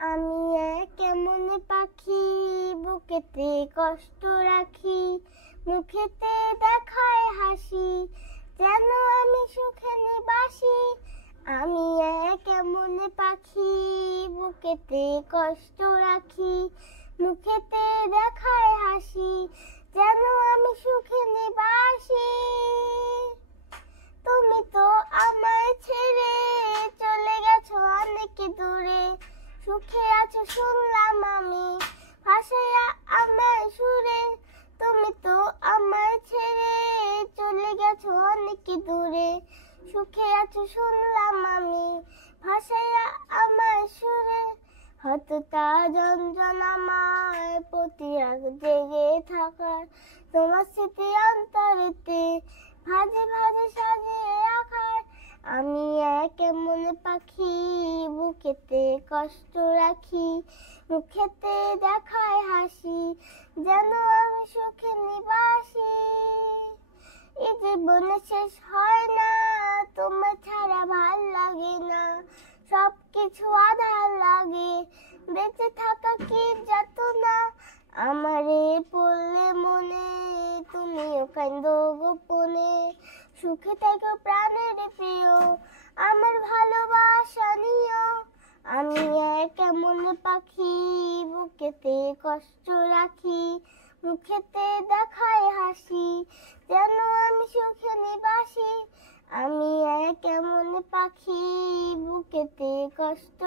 আমি কেমন পাখি, বুকেতে কষ্ট রাখি, মুখেতে দেখায় হাসি, যেন আমি সুখে নিবাসি। আমি কেমন পাখি, বুকেতে কষ্ট রাখি, মুখেতে দেখায় হাসি, যেন আমি সুখে নিবাসি। তুমি তো আমায় ছেড়ে চলে গেছো অনেক দূরে, সুখে আছো শুনলাম আমি, ভাসায়া আমার সুরে। তুমি তো আমায় ছেড়ে চলে গেছো অনেক দূরে, সুখে আছো শুনলাম আমি, ভাসায়া আমার সুরে। হয়তো তা যন্ত্রণাময় প্রতি রাত জেগে থাকার, তোমার স্মৃতি অন্তরেতে ভাজে ভাজে সাজিয়ে রাখার। আমি কেমন পাখি, বুকেতে কষ্ট রাখি, মুখেতে দেখায় হাসি, যেন আমি সুখে নিবাসি। এই জীবনে শেষ হয় না, তোমার ছাড়া ভাল লাগে না, সবকিছু আধার লাগে, বেঁচে থাকা কি যাতনা। আমারে পড়লে মনে, তুমিও কান্দো গোপনে, সুখে থেকো প্রাণের প্রিয়, আমার ভালোবাসা নিও। আমি কেমন পাখি, বুকেতে কষ্ট রাখি, মুখেতে দেখায় হাসি, যেন আমি সুখে নিবাসি। আমি কেমন পাখি, বুকেতে কষ্ট